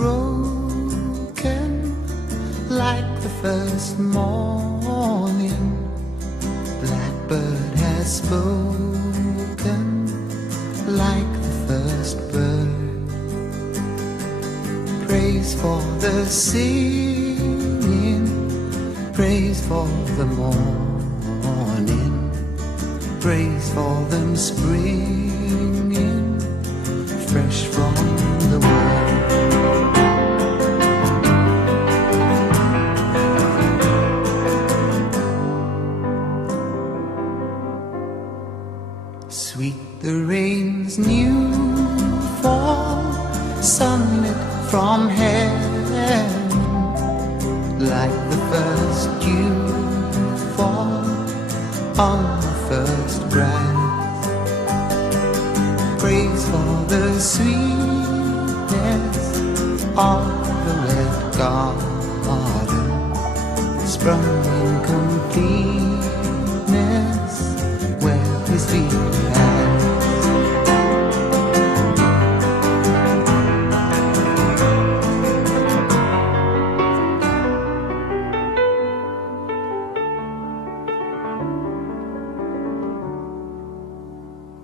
broken like the first morning. Blackbird has spoken like the first bird. Praise for the singing, praise for the morning, praise for them springing fresh from the world. Sweet the rain's new fall, sunlit from heaven, like the first dew fall on the first breath. Praise for the sweetness of the red garden, sprung in completeness where his feet had.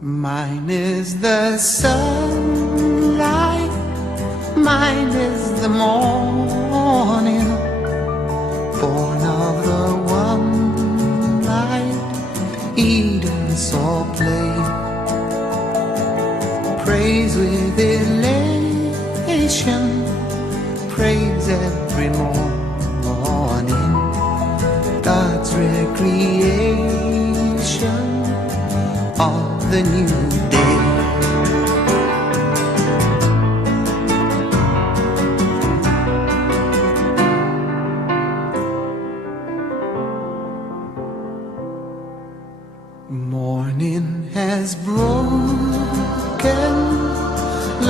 Mine is the sunlight, mine is the morning, born of the one light Eden saw play. Praise with elation, praise every morning, God's recreation of the new day. Morning has broken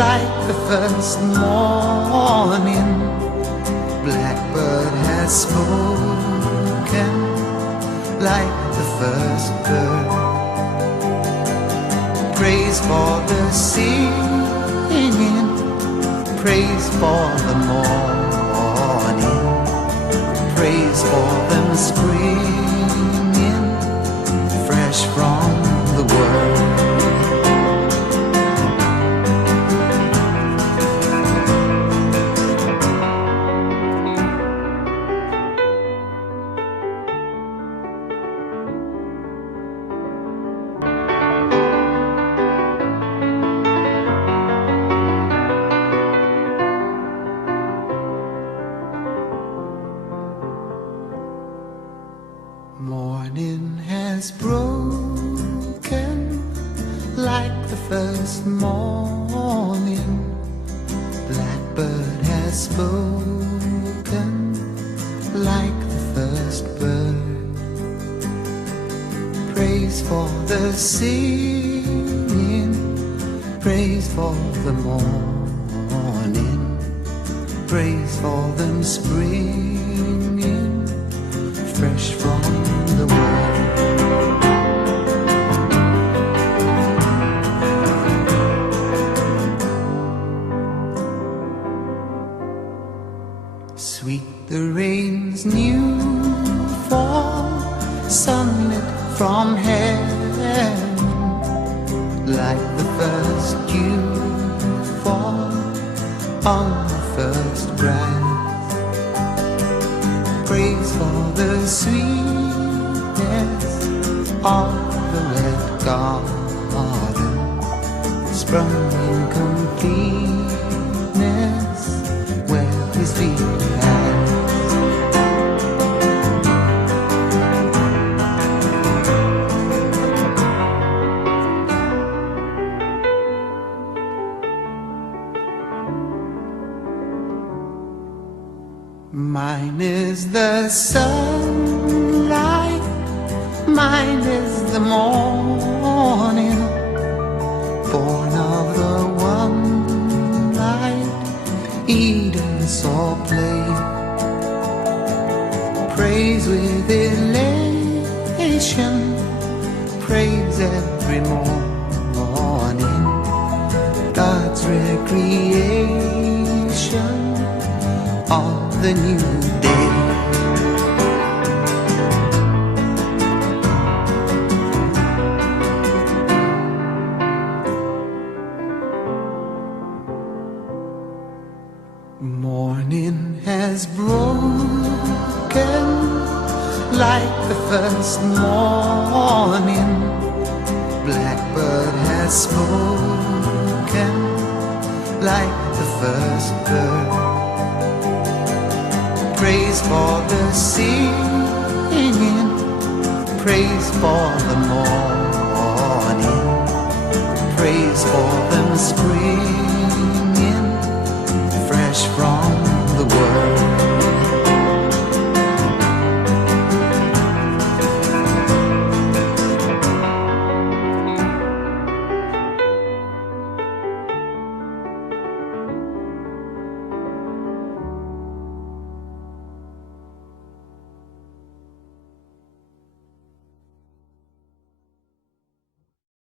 like the first morning. Blackbird has spoken like the first bird. Praise for the singing, praise for the morning, praise for them springing fresh from the world. Morning has broken like the first morning. Blackbird has spoken like the first bird. Praise for the singing, praise for the morning, praise for them springing fresh from the world. Sweet the rain's new fall, sunlit from heaven, like the first dew fall on the first breath. Praise for the sweetness of the red garden, sprung in completeness where his feet had. Mine is the sunlight, mine is the morning, born of the one light Eden saw play. Praise with elation, praise every morning, God's recreation the new day. Morning has broken like the first morning. Blackbird has spoken like the first bird. Praise for the singing, praise for the morning.